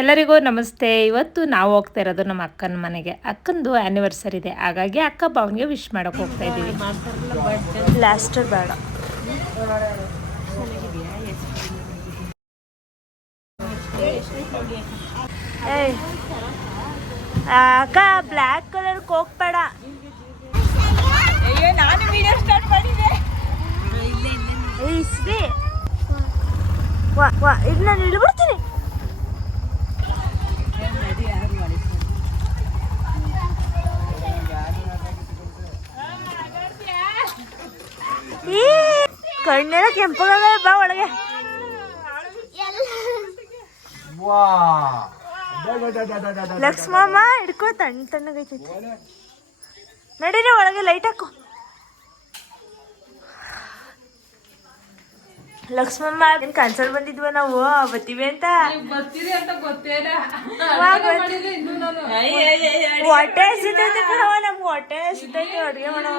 ಎಲ್ಲರಿಗೂ ನಮಸ್ತೆ. ಇವತ್ತು ನಾವು ಹೋಗ್ತಾ ಇರೋದು ನಮ್ಮ ಅಕ್ಕನ ಮನೆಗೆ. ಅಕ್ಕಂದು ಆ್ಯನಿವರ್ಸರಿ ಇದೆ, ಹಾಗಾಗಿ ಅಕ್ಕ ಬಾವನಿಗೆ ವಿಶ್ ಮಾಡೋಕೆ ಹೋಗ್ತಾ ಇದ್ದೀವಿ. ಲಾಸ್ಟರ್ ಬೇಡ, ಅಕ್ಕ ಬ್ಲ್ಯಾಕ್ ಕಲರ್ ಹೋಗ್ಬೇಡ. ನಾನು ವಿಡಿಯೋ ಸ್ಟಾರ್ಟ್ ಮಾಡಿದ್ದೆ. ಇದು ನಾನು ಇಳ್ಬಿಡ್ತೀನಿ. ಕಣ್ಣೆಲ್ಲ ಕೆಂಪಗ ಬಾ ಒಳಗೆ. ಲಕ್ಷ್ಮಮ್ಮ ಹಿಡ್ಕೋ, ತಣ್ಣಗೈತಿ. ನಡೀರಿ ಒಳಗೆ, ಲೈಟ್ ಹಾಕು. ಲಕ್ಷ್ಮಮ್ಮ ಏನ್ ಕನ್ಸಲ್ ಬಂದಿದ್ವ ನಾವು ಬತ್ತೀವಿ ಅಂತ. ಹೊಟ್ಟೆ ಹಸಿತೈತೆ ಕಣವ, ನಮ್ಗೆ ಹೊಟ್ಟೆ ಹಸಿತೈತೆ. ಅಡ್ಗೆ ಮಾಡವ.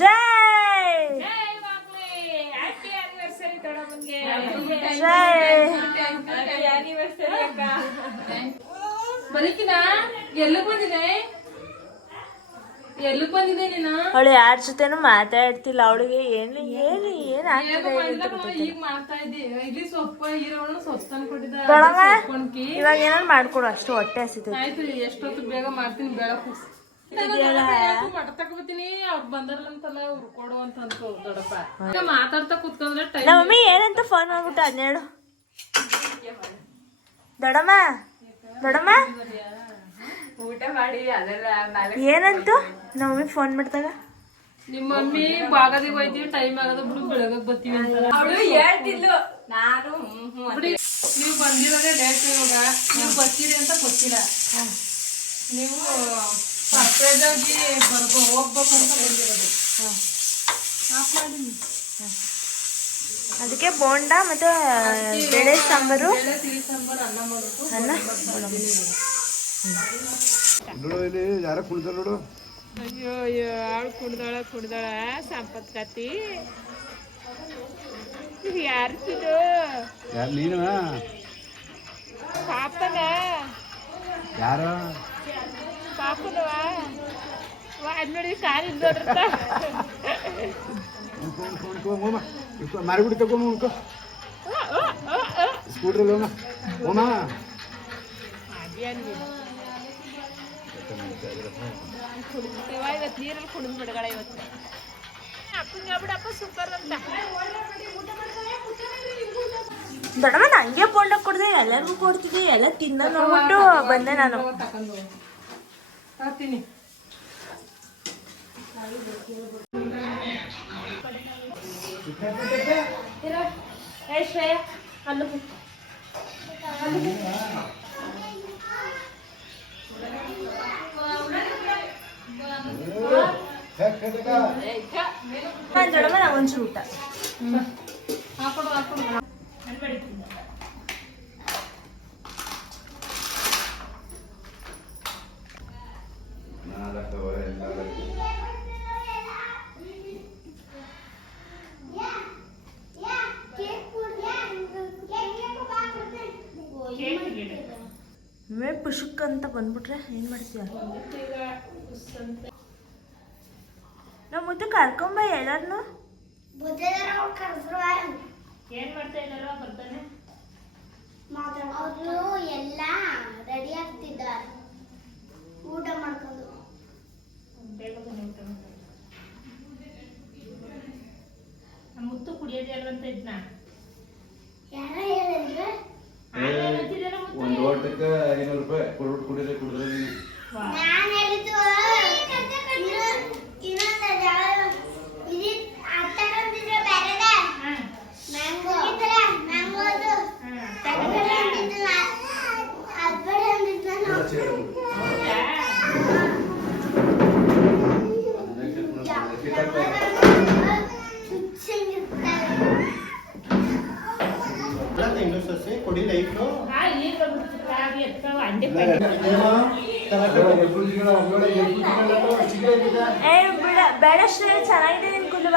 ಜೈ ಅವಳು ಯಾರ ಜೊತೆನೂ ಮಾತಾಡ್ತಿಲ್ಲ. ಅವಳಿಗೆ ಏನು ಏನು ಏನ್ ಇವಾಗ ಏನಾದ್ರು ಮಾಡ್ಕೊಡು, ಅಷ್ಟು ಹೊಟ್ಟೆ ಹಸಿತೈತೆ. ಎಷ್ಟೊತ್ತು ಬೇಗ ಮಾಡ್ತೀನಿ, ಬೇಡ ತಗೋತೀನಿ. ಅವ್ರು ಬಂದಾರಲ್ಲ ಹುರ್ಕೊಡು ಅಂತ ದೊಡ್ಡಪ್ಪ ಮಾತಾಡ್ತಾ ಕೂತ್ಕೊಂಡ್ರೆ ನಮ್ಮ ಮಮ್ಮಿ ಏನಂತ ಫೋನ್ ಮಾಡ್ಬಿಟ್ಟು ಹನ್ನೆರಡು. ದೊಡ್ಡಮ್ಮ ದೊಡ್ಡಮ್ಮ ಊಟ ಮಾಡಿ ಅದೆಲ್ಲ ಏನಂತು ನಮ್ಮ ಮಮ್ಮಿ ಫೋನ್ ಮಾಡ್ದಾಗ? ನಿಮ್ಮ ಮಮ್ಮಿ ಬಾಗದಿ ಹೋಯ್ತೀವಿ, ಟೈಮ್ ಆಗದ ಬಿಡು, ಬೆಳಗ್ಗೆ ಬರ್ತೀವಿ ಅಂತ ಹೇಳ್ತಿಲ್ಲ. ನಾನು ನೀವು ಬಂದಿರೋದೇ ಲೇಟ್. ಇವಾಗ ನೀವು ಬರ್ತೀರಿ ಅಂತ ಗೊತ್ತಿಲ್ಲ. ನೀವು ಸರ್ಪ್ರೈಸ್ ಆಗಿ ಹೋಗ್ಬೇಕು ಅಂತ ಬಂದಿರೋದು. ಅದಕ್ಕೆ ಬೋಂಡ ಮತ್ತೆ ಬೇಳೆ ಸಾಂಬಾರು, ತಿಳಿ ಸಾಂಬಾರು, ಅನ್ನ ಮಾಡೋದು. ಯಾರ ಕುಣಿದಾರ ನೋಡು. ಅಯ್ಯೋ ಆಳು ಕುಡ್ದಾಳ ಸಂಪತ್ ಕತಿ. ಯಾರ್ತಿದು? ಯಾರು ನೀನು? ಪಾಪನ ಯಾರು? ಪಾಪನವ ನೋಡಿ ಕಾಲಿಂದ ಮಾರಿಬಿಟ್ಟು ತಗೊಂಡು ಉಳ್ಕೊ. ಸ್ಕೂಟ್ರಲ್ಲಿ ಹೋಮ ಹೋಮ. ಇವತ್ತು ನೀರಲ್ಲಿ ಕುಡಿದ್ ಬಿಡಗಳ. ಇವತ್ತು ಅಪ್ಪಂಗೆ ಬಿಡಪ್ಪ ಸೂಪರ್ ಅಂತ. ದೊಡ್ಡಮ್ಮ ನಂಗೆ ಬೋಂಡ ಕೊಡ್ದೆ, ಎಲ್ಲರಿಗೂ ಕೊಡ್ತಿದ್ದೆ. ಎಲ್ಲ ತಿನ್ನ ನೋಡ್ಬಿಟ್ಟು ಬಂದೆ ನಾನು. ಹಾಕ್ತೀನಿ. ದೊಡ್ಡಮ್ಮ ನಾವೊಂಚೂರು ಊಟ ಹಾಕೊಡು ಹಾಕೊಡು. ಪುಷುಕ್ ಅಂತ ಬಂದ್ಬಿಟ್ರೆ ಏನ್ ಮಾಡ್ತೀಯ? ನಾವು ಮುದ್ದು ಕರ್ಕೊಂಬ ಎಲ್ಲಾರನು. ಏನ್ ಮಾಡ್ತಾ ಇದ್ದಾರ? ಬರ್ತಾನೆ ಅವರು ಎಲ್ಲ ರೆಡಿ ಆಗ್ತಿದ್ದಾರೆ ಊಟ ಮಾಡ್ಕೊಂಡು. ಮುತ್ತು ಕುಡಿಯೋದೇ ಅಲ್ವಂತ ಇದ್ನ ಯಾರ ಹೇಳಿದ್ರೆ ಒಂದು ಓಟಕ್ಕೆ 500 ರೂಪಾಯಿ ಕೊಡ್ಬಿಟ್ಟು ಕುಡಿದ್ರೆ ನಾನು ಹೇಳಿದ್ದು ತಗೊಂಡಿದ್ರೆ ಬೇರೆ ಮ್ಯಾಂಗೋ ಮ್ಯಾಂಗೋ ಅದು ಕೊಡಿ ಲೈಫ್ ಅಂಡೆ ಏ ಬಿಡ ಬೇಡ ಶ್ರೇಯ, ಚೆನ್ನಾಗಿದೆ ನಿನ್ ಕುಲುವ.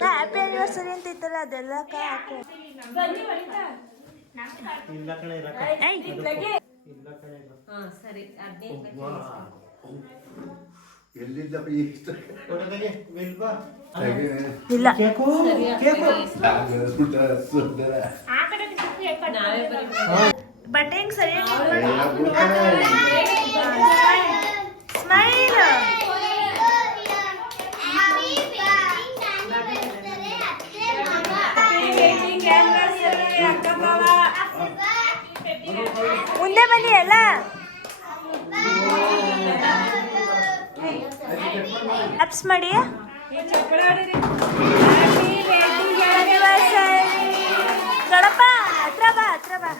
ಹ್ಯಾಪಿ ಆನಿವರ್ಸರಿ ಅಂತ ಇತ್ತಲ್ಲ ಅದೆಲ್ಲ ಹಾಕು. ಸರಿ ಅದೇ ಎಲ್ಲಿದ್ದಪ್ಪ ಇಷ್ಟ ಇಲ್ಲ ಬಟ್ ಹೆಂಗ್ ಸರಿಯಾಗಿ ಸ್ಮೈಲ್. ಮುಂದೆ ಬನ್ನಿ ಎಲ್ಲ. ಅಪ್ಸ್ ಮಾಡಿ. ಗಣಪ ಹತ್ರ ಬಾ, ಹತ್ರ ಬಾ.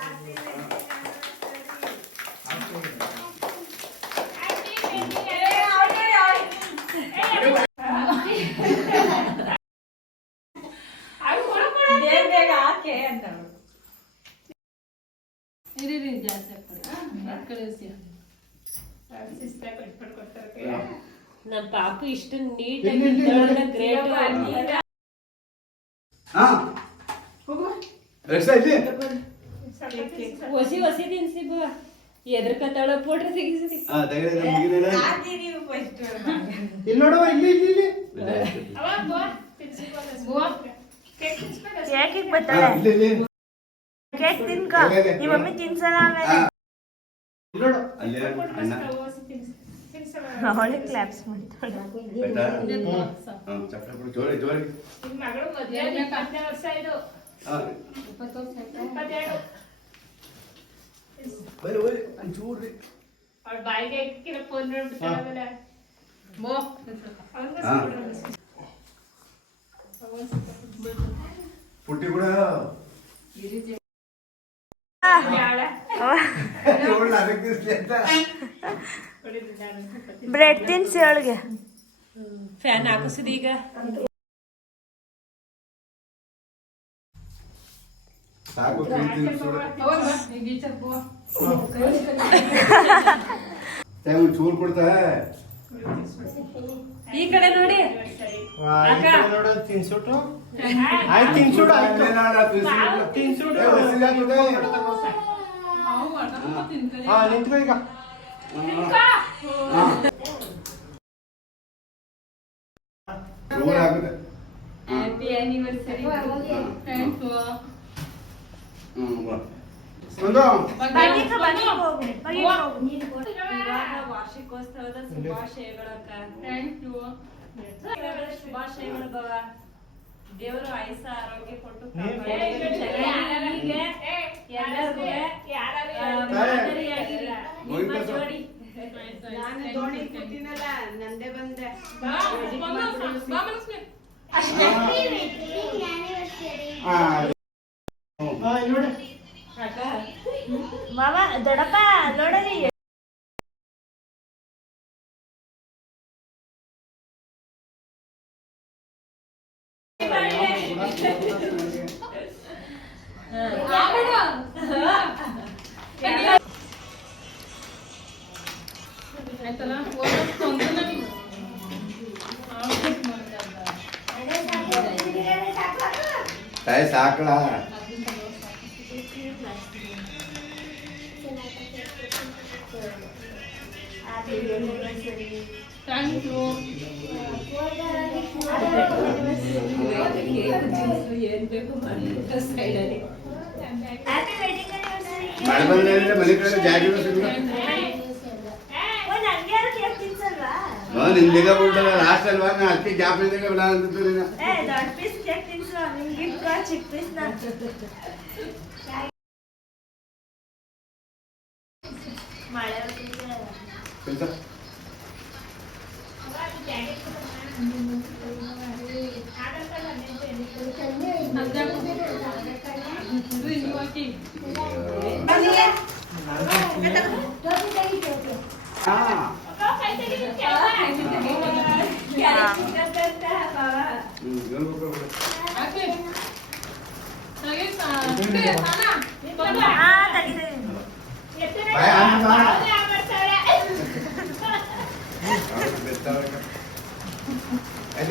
ನಮ್ಮ ಪಾಪು ಇಷ್ಟು ನೀಟಾಗಿ ಗ್ರೇಟ್. ಹೊಸಿ ತಿನ್ಸಿ ಎದ್ರಕತ್ತಾಳ ಫೋಟೋ ತೆಗಿಸಿ. ಕೇಕ್ ಬರ್ತಾಳೆ. ಕೇಕ್ ತಿನ್ಕ, ನಿಮ್ಮ ಮಮ್ಮಿ ತಿನ್ಸಲ್ಲ ಆಮೇಲೆ. ಅವಳಿಗೆ ಕ್ಲಾಪ್ಸ್ ಮಾಡ್ತಾಳೆ. ಪುಟ್ಟಿ ಕೂಡ ಬ್ರೆಡ್ ತಿನ್ಸಿ ಅವಳಿಗೆ. ಫ್ಯಾನ್ ಹಾಕಿಸಿದ ಈಗ ಸಾಕು. ಚೂರು ಕೊಡ್ತಾ ಈ ಕಡೆ ನೋಡಿ. ತಿನ್ಸುಟ್ಟು ಆಯ್ತು, ತಿನ್ಸುಡು ನಿಂತ್ಕೋ ಈಗ. Happy anniversary. ವಾರ್ಷಿಕೋತ್ಸವದ ಶುಭಾಶಯಗಳಕ್ಕ. ಶುಭಾಶಯಗಳು ಬವ. ದೇವರು ಆಯುಷ ಆರೋಗ್ಯ ಕೊಟ್ಟು ಜೋಡಿ. ನಾನು ದೋಣಿ ಕೂತಿನಲ್ಲ, ನಂದೇ ಬಂದೆ. ಮಾವ ದೊಡ್ಡಪ್ಪ ನೋಡರಿ. ತಾಯಿ ಸಾಕಳ. ಏನ್ ಬೇಕು ಸೈಡಲ್ಲಿ ಮಳೆ ಬಂದ್ರೆ ಮನೆ ಕಡೆ ಜಾಗ ನಿಂದೀಗ ಬಿಡ್ತಲ್ಲ ಲಾಸ್ಟ್ ಅಲ್ವಾ, ನಾ ಅದಕ್ಕೆ ಗ್ಯಾಪ್ ಇದ್ದಾಗ ಬಿಡ ಅಂತಿದ್ದೀನಿ.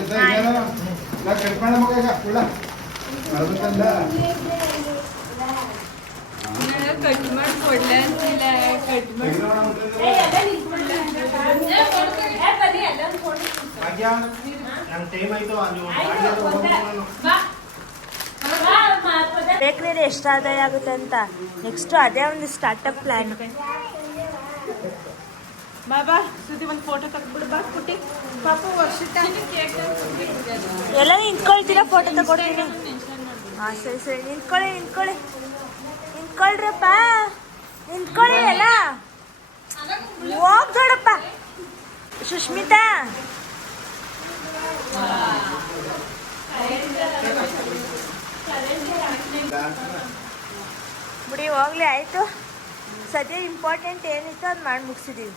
ಕಟ್ ಮಾಡ ಮಗ ಈಗ ಕುಳ್ಳ ಮರಬತ್ತಲ್ಲ ಕಟ್ ಮಾಡಿ ಕೊಡ್ಲ ಅಂತಿಲ್ಲ ಕಟ್ ಮಾಡಿ ಭಾಗ್ಯ ನನ್ನ ಟೈಮ್ ಆಯ್ತು ನೀವು ಬೇಕ್ರಿಯಲ್ಲಿ ಎಷ್ಟು ಆದಾಯ ಆಗುತ್ತೆ ಅಂತ ನೆಕ್ಸ್ಟ್ ಅದೇ ಒಂದು ಸ್ಟಾರ್ಟಪ್ ಪ್ಲಾನ್. ಬಾಬಾ ಸುದ್ದಿ ಒಂದು ಫೋಟೋ ತೆಗೆದ್ಬಿಡು ಬಾ ಕುಟ್ಟಿ ಪಾಪು ವರ್ಷಿತ ಎಲ್ಲ ನಿಂತ್ಕೊಳ್ತೀರಾ ಫೋಟೋ ತಗೊಡ್ತೀನಿ. ಹಾಂ ಸರಿ ಸರಿ ನಿಂತ್ಕೊಳ್ಳಿ ನಿಂತ್ಕೊಳ್ರಪ್ಪ ನಿಂತ್ಕೊಳ್ಳಿ ಎಲ್ಲ ಹೋಗ್ ದೊಡಪ್ಪ. ಸುಷ್ಮಿತಾ ಬಿಡಿ ಹೋಗ್ಲಿ ಆಯಿತು. ಸದ್ಯ ಇಂಪಾರ್ಟೆಂಟ್ ಏನಿತ್ತು ಅದು ಮಾಡಿ ಮುಗಿಸಿದ್ದೀವಿ.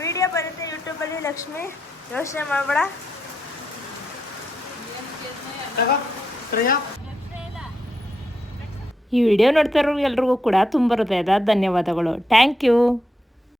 ವಿಡಿಯೋ ಬರುತ್ತೆ ಯೂಟ್ಯೂಬಲ್ಲಿ ಲಕ್ಷ್ಮಿ, ಯೋಚನೆ ಮಾಡಬೇಡ. ಈ ವಿಡಿಯೋ ನೋಡ್ತಾ ಇರೋರು ಎಲ್ರಿಗೂ ಕೂಡ ತುಂಬ ಹೃದಯದ ಧನ್ಯವಾದಗಳು. Thank you.